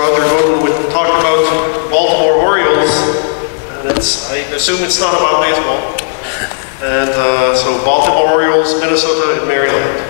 Roger Godin would talk about Baltimore Orioles, and I assume it's not about baseball. And so Baltimore Orioles, Minnesota, and Maryland.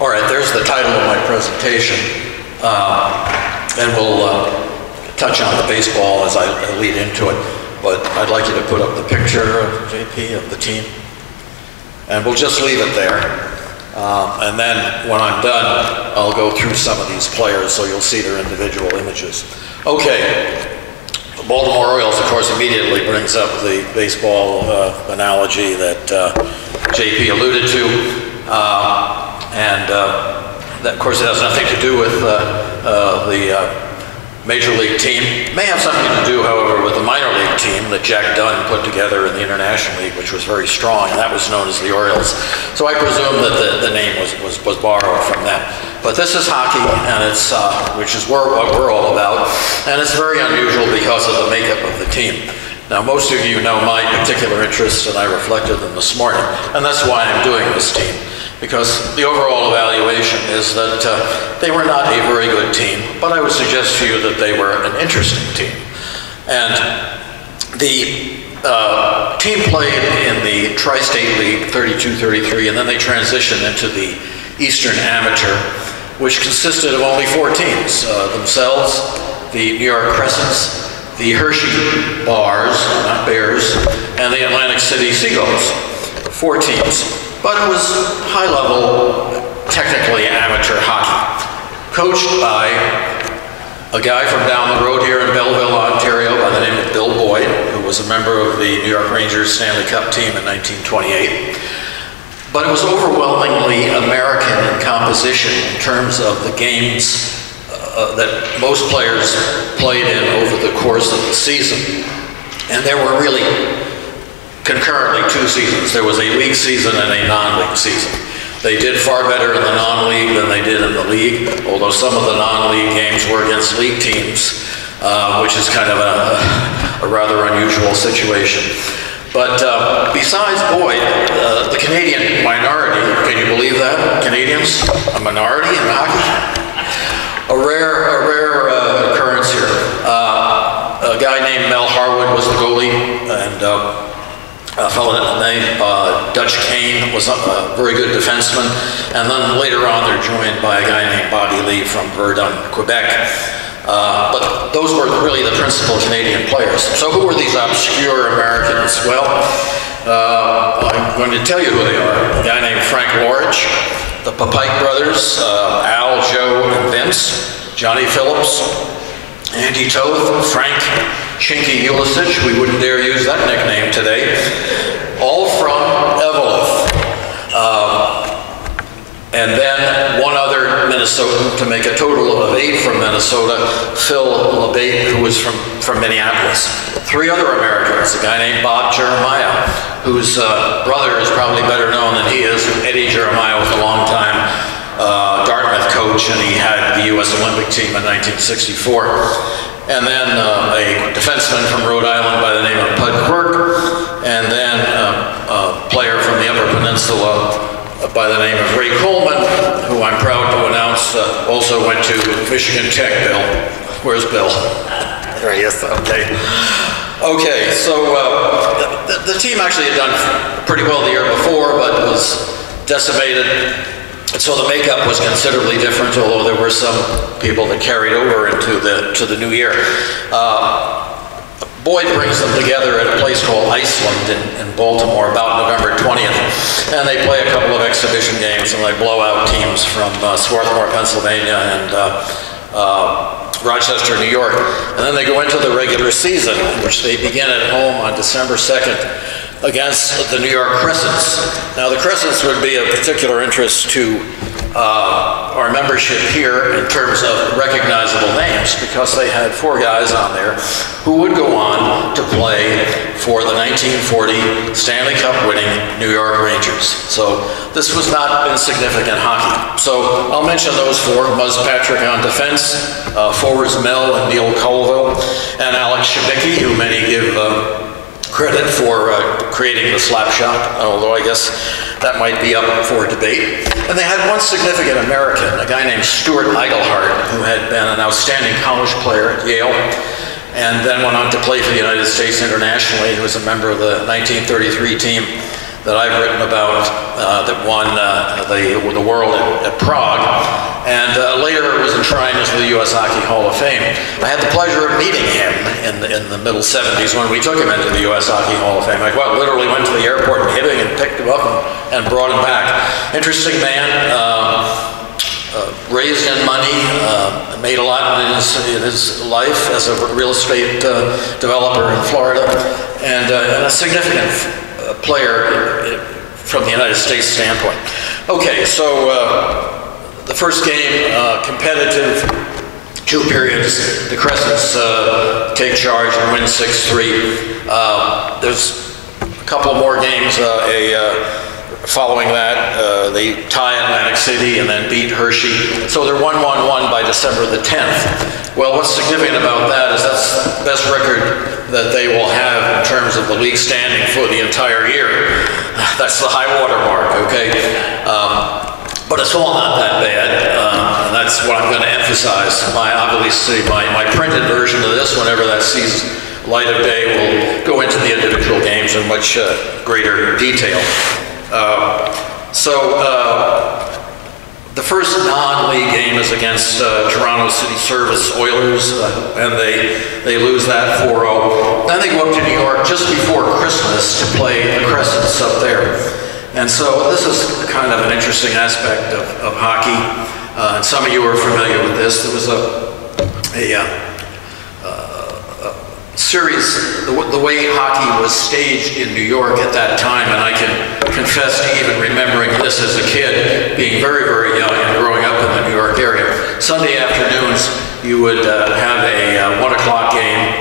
All right, there's the title of my presentation, and we'll touch on the baseball as I lead into it, but I'd like you to put up the picture of JP, of the team, and we'll just leave it there. And then when I'm done, I'll go through some of these players so you'll see their individual images. Okay, the Baltimore Orioles, of course, immediately brings up the baseball analogy that JP alluded to. That, of course, it has nothing to do with the Major League team. It may have something to do, however, with the minor league team that Jack Dunn put together in the International League, which was very strong, and that was known as the Orioles. So I presume that the name was borrowed from them. But this is hockey, and it's which is what we're all about, and it's very unusual because of the makeup of the team. Now, most of you know my particular interests, and I reflected them this morning, and that's why I'm doing this team. Because the overall evaluation is that they were not a very good team, but I would suggest to you that they were an interesting team. And the team played in the Tri-State League, 32-33, and then they transitioned into the Eastern Amateur, which consisted of only 4 teams, themselves, the New York Crescents, the Hershey Bars, not Bears, and the Atlantic City Seagulls. 4 teams. But it was high-level, technically amateur hockey, coached by a guy from down the road here in Belleville, Ontario, by the name of Bill Boyd, who was a member of the New York Rangers Stanley Cup team in 1928. But it was overwhelmingly American in composition in terms of the games that most players played in over the course of the season. And there were really concurrently 2 seasons. There was a league season and a non-league season. They did far better in the non-league than they did in the league, although some of the non-league games were against league teams, which is kind of a rather unusual situation. But besides Boyd, the Canadian minority, can you believe that? Canadians, a minority in hockey? A rare occurrence here. A guy named Mel Harwood was the goalie, and a fellow named Dutch Kane was a very good defenseman, and then later on they're joined by a guy named Bobby Lee from Verdun, Quebec. But those were really the principal Canadian players. So who were these obscure Americans? Well, I'm going to tell you who they are. A guy named Frank Lorich, the Papike brothers, Al, Joe, and Vince, Johnny Phillips, Andy Toth, Frank Chinky Ulisich, we wouldn't dare use that nickname today, all from Eveleth. And then one other Minnesotan to make a total of 8 from Minnesota, Phil LeBate, who was from Minneapolis. 3 other Americans, a guy named Bob Jeremiah, whose brother is probably better known than he is. Eddie Jeremiah was a long-time Dartmouth coach, and he had the U.S. Olympic team in 1964. And then a defenseman from Rhode Island by the name of Pud Quirk, and then a player from the Upper Peninsula by the name of Ray Coleman, who I'm proud to announce also went to Michigan Tech. Bill, where's Bill? There he is, okay. Okay, so the team actually had done pretty well the year before, but was decimated. And so the makeup was considerably different, although there were some people that carried over into the new year. Boyd brings them together at a place called Iceland in Baltimore about November 20th, and they play a couple of exhibition games, and they blow out teams from Swarthmore, Pennsylvania, and Rochester, New York. And then they go into the regular season, which they begin at home on December 2nd against the New York Crescents. Now, the Crescents would be of particular interest to our membership here in terms of recognizable names, because they had 4 guys on there who would go on to play for the 1940 Stanley Cup winning New York Rangers. So this was not insignificant hockey. So I'll mention those 4: Muzz Patrick on defense, forwards Mel and Neil Colville, and Alex Shabicki, who many give credit for creating the slap shot, although I guess that might be up for debate. And they had one significant American, a guy named Stuart Iglehart, who had been an outstanding college player at Yale, and then went on to play for the United States internationally. He was a member of the 1933 team that I've written about that won the world at Prague, and later was enshrined into the U.S. Hockey Hall of Fame. I had the pleasure of meeting him in the middle 70s when we took him into the U.S. Hockey Hall of Fame. I literally went to the airport and hit him and picked him up and brought him back. Interesting man, raised in money, made a lot in his life as a real estate developer in Florida, and a significant player from the United States standpoint. Okay, so the first game, competitive, 2 periods. The Crescents take charge and win 6-3. There's a couple more games following that. They tie Atlantic City and then beat Hershey. So they're 1-1-1 by December the 10th. Well, what's significant about that is that's the best record that they will have in terms of the league standing for the entire year. That's the high water mark, okay? But it's all not that bad, and that's what I'm going to emphasize. Obviously, my printed version of this, whenever that sees light of day, will go into the individual games in much greater detail. The first non-league game is against Toronto City Service Oilers, and they lose that 4-0. Then they go up to New York just before Christmas to play the Crescents up there. And so this is kind of an interesting aspect of hockey. And some of you are familiar with this. There was a series, the way hockey was staged in New York at that time, and I can confess to even remembering this as a kid, being very, very young and growing up in the New York area. Sunday afternoons, you would have a 1 o'clock game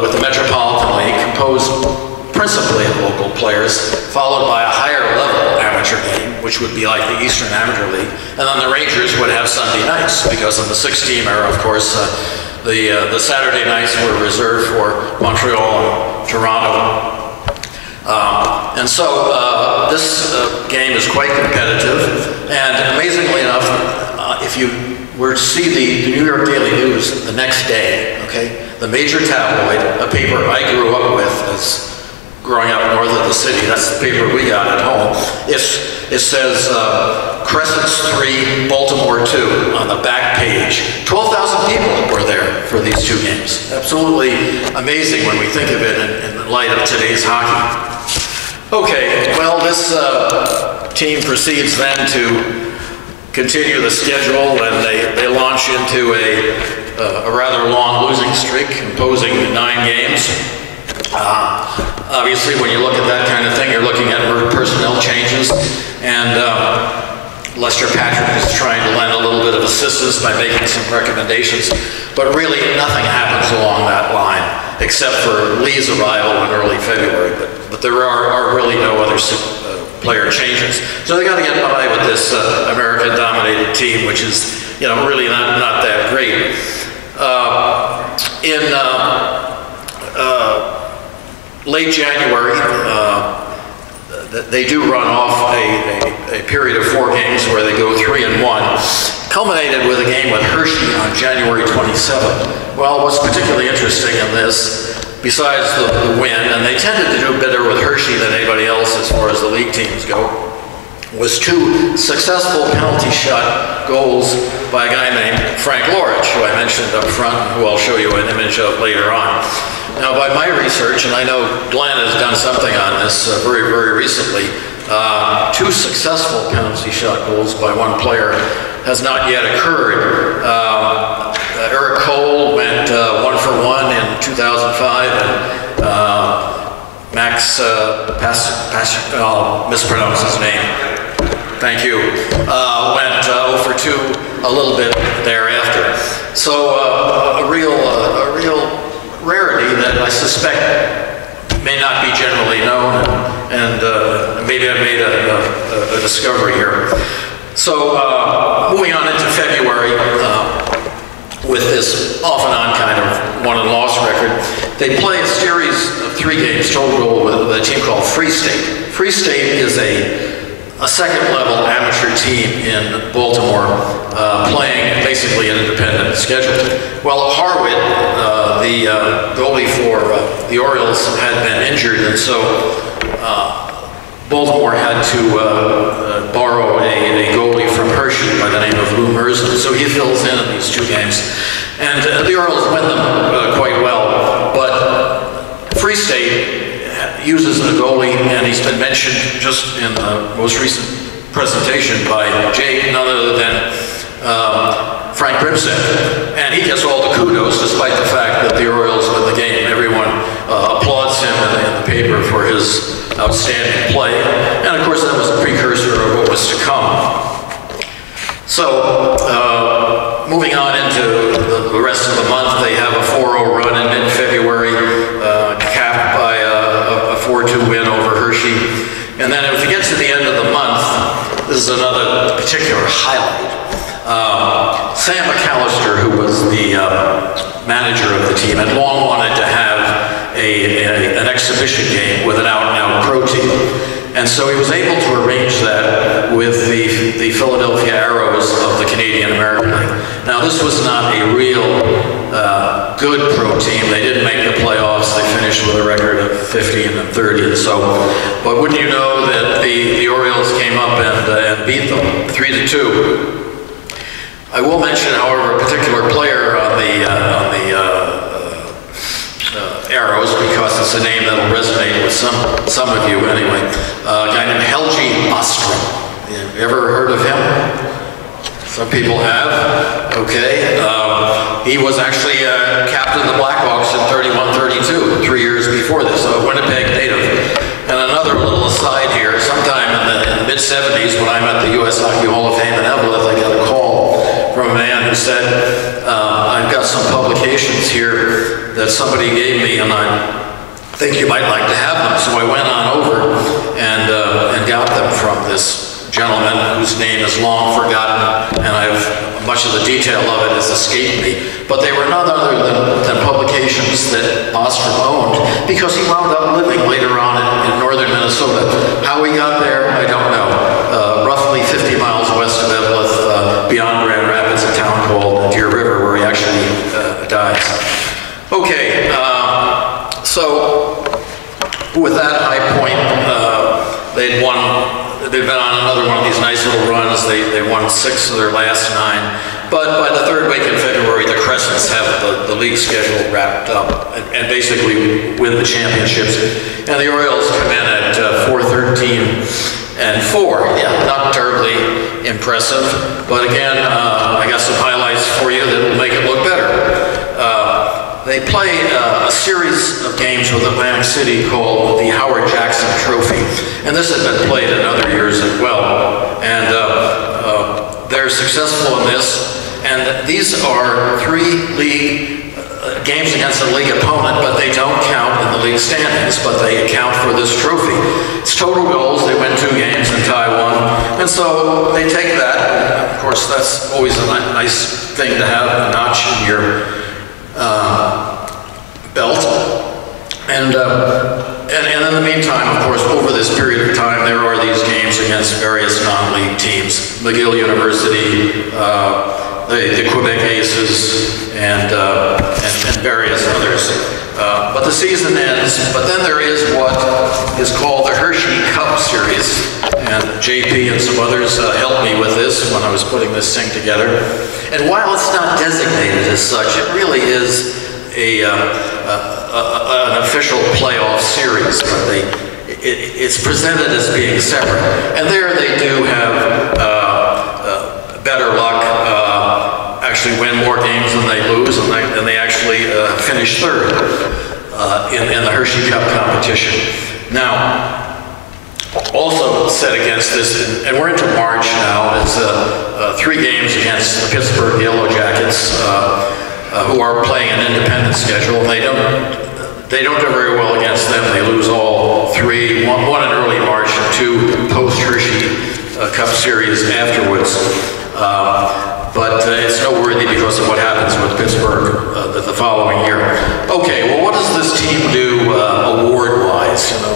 with the Metropolitan League, composed principally of local players, followed by a higher level amateur game, which would be like the Eastern Amateur League. And then the Rangers would have Sunday nights, because in the 6-team era, of course, the Saturday nights were reserved for Montreal and Toronto. And so this game is quite competitive, and amazingly enough, if you were to see the New York Daily News the next day, okay, the major tabloid, a paper I grew up with as growing up north of the city, that's the paper we got at home, it says Crescents 3, Baltimore 2 on the back page. 12,000 people were there for these 2 games. Absolutely amazing when we think of it in light of today's hockey. Okay, well, this team proceeds then to continue the schedule, and they launch into a rather long losing streak, composing 9 games. Obviously, when you look at that kind of thing, you're looking at personnel changes, and Lester Patrick is trying to lend a little bit of assistance by making some recommendations, but really nothing happens along that line, except for Lee's arrival in early February, but there are really no other player changes. So they got to get by with this American-dominated team, which is, really not that great. In late January, they do run off a period of 4 games where they go 3-1, culminated with a game with Hershey on January 27th. Well, what's particularly interesting in this, besides the win, and they tended to do better with Hershey than anybody else as far as the league teams go, was 2 successful penalty shot goals by a guy named Frank Lorich, who I mentioned up front, and who I'll show you an image of later on. Now, by my research, and I know Glenn has done something on this very, very recently, 2 successful penalty shot goals by one player has not yet occurred. Eric Cole went 1 for 1 in 2005, and Max, I'll mispronounce his name. Thank you. Went 0 for 2 a little bit thereafter. So a real rarity that I suspect may not be generally known, and maybe I made a discovery here. So moving on into February, with this off and on kind of won and lost record, they play a series of 3 games total with a team called Free State. Free State is a second-level amateur team in Baltimore, playing basically an independent schedule. Well, Harwood, the goalie for the Orioles, had been injured, and so Baltimore had to borrow a goalie from Hershey by the name of Lou Merzen. So he fills in these 2 games, and the Orioles win them quite well. But Free State uses a goalie, and he's been mentioned just in the most recent presentation by Jake, none other than Frank Grimsek. And he gets all the kudos, despite the fact that the Orioles win the game. Everyone applauds him in the paper for his outstanding play. And of course, that was a precursor of what was to come. So, moving on into the rest of the month, they have a 4-0 run in mid-February, capped by a 4-2 win over Hershey. And then if we get to the end of the month, this is another particular highlight. Sam McAllister, who was the manager of the team, had long wanted to have an exhibition game with an out-and-out pro team. And so he was able to arrange that with the Philadelphia Arrows of the Canadian American League. Now, this was not a real good pro team. They didn't make the playoffs. They finished with a record of 15 and 30 and so. But wouldn't you know that the Orioles came up and beat them 3-2. I will mention, however, a particular player on the Arrows, because it's a name that'll resonate with some of you anyway. A guy named Helgi Ostrom. You ever heard of him? Some people have. Okay. He was actually captain of the Blackhawks in 31-32, 3 years before this, a Winnipeg native. And another little aside here, sometime in the mid-70s, when I'm at the U.S. Hockey Hall of Fame in Evelyn, I got a call from a man who said, I've got some publications here that somebody gave me, and I think you might like to have them. So I went on over and got them from this gentleman whose name is long forgotten, and much of the detail of it has escaped me. But they were none other than publications that Ostrom owned, because he wound up living later on in northern Minnesota. How he got there, I don't know. Roughly 50 miles west of Evelyn, beyond Grand Rapids, a town called Deer River, where he actually dies. Okay, so with that high point, they'd been on another one of these nice little runs. They won 6 of their last 9. But by the 3rd week in February, the Crescents have the league schedule wrapped up and basically win the championships. And the Orioles come in at 4-13 and 4. Yeah, not terribly impressive. But again, I got some highlights for you that will make it look better. They play a series of games with Atlantic City called the Howard Jackson Trophy. And this had been played in other years as well. And they're successful in this. And these are 3 league games against a league opponent, but they don't count in the league standings, but they account for this trophy. It's total goals. They win 2 games and tie 1. And so they take that. Of course, that's always a nice thing to have, a notch in your belt. And in the meantime, of course, over this period of time, there are these games against various non-league teams. McGill University, the Quebec Aces, and various others. But the season ends, but then there is what is called the Hershey Cup Series. And JP and some others helped me with this when I was putting this thing together. And while it's not designated as such, it really is an official playoff series, but it's presented as being separate. And there they do have better luck, actually win more games than they lose, and they actually finish third in the Hershey Cup competition. Now, also set against this, and we're into March now, is 3 games against the Pittsburgh Yellow Jackets, who are playing an independent schedule. They don't do very well against them. They lose all 3, one in early March and 2 post-Hershey Cup series afterwards. But it's noteworthy because of what happens with Pittsburgh the following year. Okay, well, what does this team do award-wise? You know,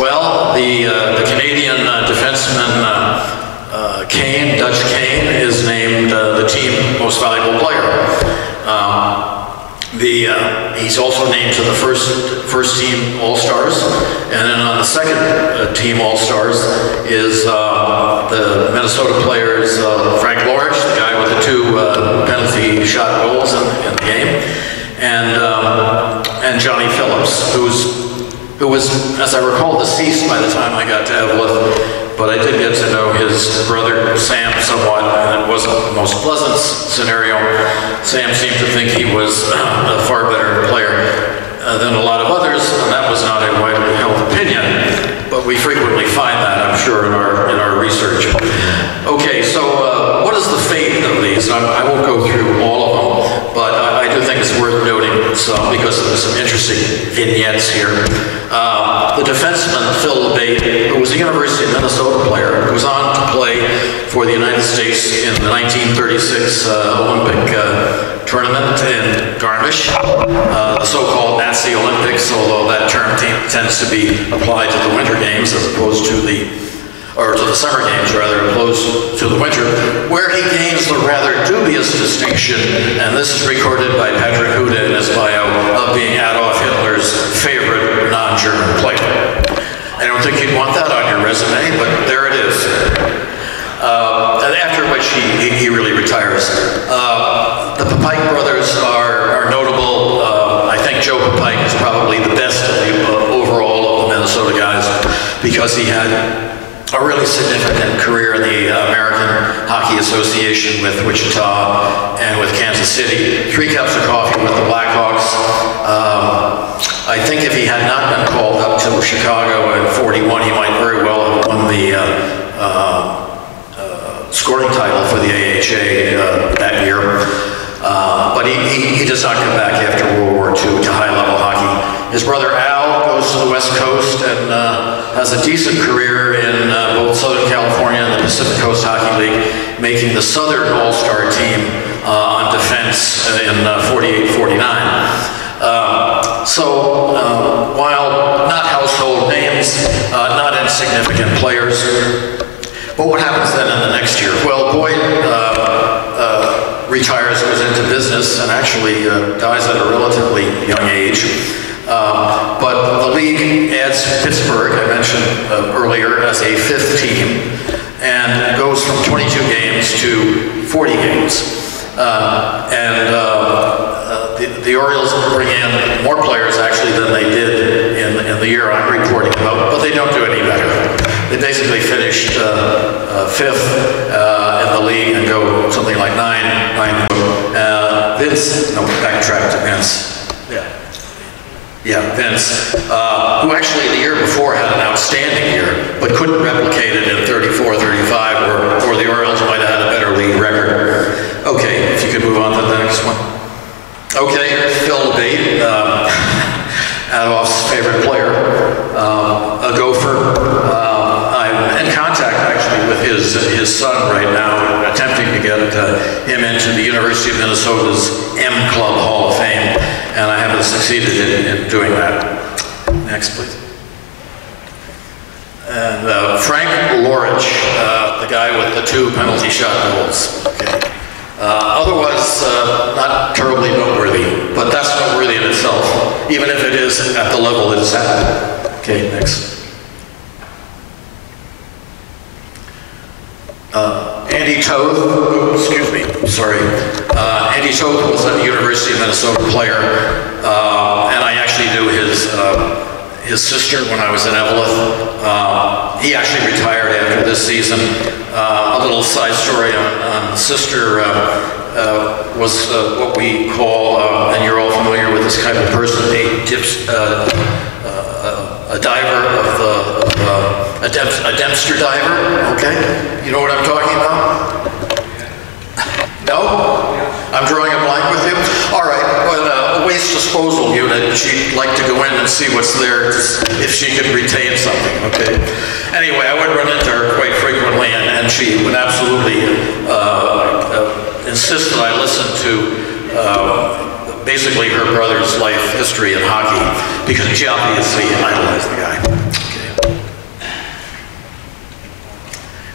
well, the Canadian defenseman Kane, Dutch Kane, is named the team most valuable player. He's also named to the first team All-Stars, and then on the second team All-Stars is the Minnesota players Frank Lorich, the guy with the 2 penalty shot goals in the game, and Johnny Phillips, who was, as I recall, deceased by the time I got to Evelyn. But I did get to know his brother, Sam, somewhat, and it wasn't the most pleasant scenario. Sam seemed to think he was a far better player than a lot of others, and that was not a widely held opinion. But we frequently find that, I'm sure, in our research. Okay, so what is the fate of these? I won't go through all of them, but I do think it's worth noting some because there's some interesting vignettes here. The defenseman, Phil LeBate, who was a University of Minnesota player, goes on to play for the United States in the 1936 Olympic tournament in Garmisch, the so-called Nazi Olympics, although that term tends to be applied to the Winter Games as opposed to the Summer Games, rather, opposed to the winter, where he gains the rather dubious distinction, and this is recorded by Patrick Huda in his bio, of being Adolf Hitler's favorite non-German player. I don't think you'd want that on your resume, but there it is. And after which he really retires. The Papike brothers are notable. I think Joe Papike is probably the best of the overall of the Minnesota guys because he had a really significant career in the American Hockey Association with Wichita and with Kansas City. 3 cups of coffee with the Blackhawks. I think if he had not been called up to Chicago in '41, he might very well have won the scoring title for the AHA that year. But he does not come back after World War II to high-level hockey. His brother Al goes to the West Coast and has a decent career in both Southern California and the Pacific Coast Hockey League, making the Southern All-Star team on defense in 48-49. While not household names, not insignificant players, but what happens then in the next year? Well, Boyd retires, goes into business, and actually dies at a relatively young age. But the league adds Pittsburgh, I mentioned earlier, as a 5th team, and goes from 22 games to 40 games. The Orioles bring in more players, actually, than they did in the year I'm reporting about, but they don't do any better. They basically finished 5th in the league and go something like 9. Vince, no, backtrack to Vince. Yeah, Vince, who actually the year before had an outstanding year, but couldn't replicate it in 34, 35, or the Orioles might have had a better league record. Okay, if you could move on to the next one. Okay, Phil LeBate, Adolph's favorite player, a Gopher. I'm in contact actually with his son right now, attempting to get him into the University of Minnesota's M Club Hall of Fame, and I haven't succeeded in doing that. Next, please. And Frank Lorich, the guy with the 2 penalty shot goals. Okay. Otherwise, not terribly noteworthy, but that's noteworthy in itself, even if it is at the level it is at. Okay, next. Andy Toth, excuse me, sorry. Andy Toth was a University of Minnesota player, and I actually knew his his sister when I was in Evelyn. He actually retired after this season. A little side story on the sister was what we call, and you're all familiar with this kind of person, a diver a Dempster diver, okay? You know what I'm talking about? No? I'm drawing a blank with you? All right, well, a waste disposal unit, she'd like to go in and see what's there, if she could retain something, okay? Anyway, I would run into her quite frequently, and she would absolutely insist that I listen to basically her brother's life history in hockey, because she obviously idolized the guy. Okay.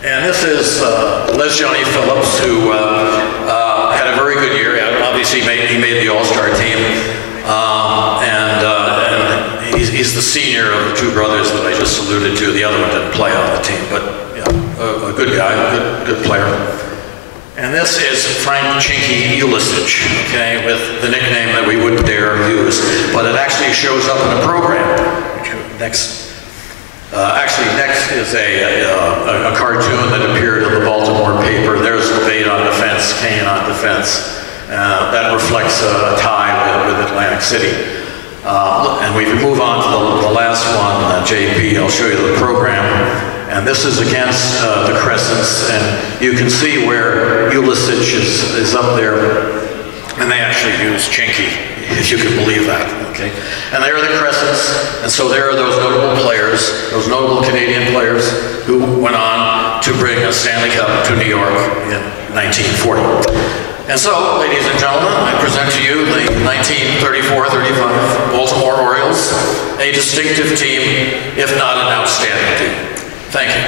And this is Les Johnny Phillips, who had a very good year. Obviously, he made the All-Star team, and he's the senior of the two brothers that I just alluded to. The other one didn't play on the team, but a good guy, a good player. And this is Frank Chinky Ulysich, okay, with the nickname that we wouldn't dare use, but it actually shows up in a program. Next. Actually, next is a cartoon that appeared in the Baltimore paper. There's debate on defense, Kane on defense. That reflects a tie with Atlantic City. And we move on to the last one, JP. I'll show you the program. And this is against the Crescents, and you can see where Ulysich is up there, and they actually use Chinky, if you can believe that, okay? And there are the Crescents, and so there are those notable players, those notable Canadian players who went on to bring a Stanley Cup to New York in 1940. And so, ladies and gentlemen, I present to you the 1934-35 Baltimore Orioles, a distinctive team, if not an outstanding team. Thank you.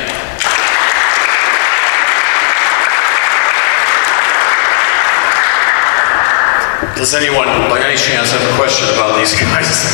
Does anyone, by any chance, have a question about these guys?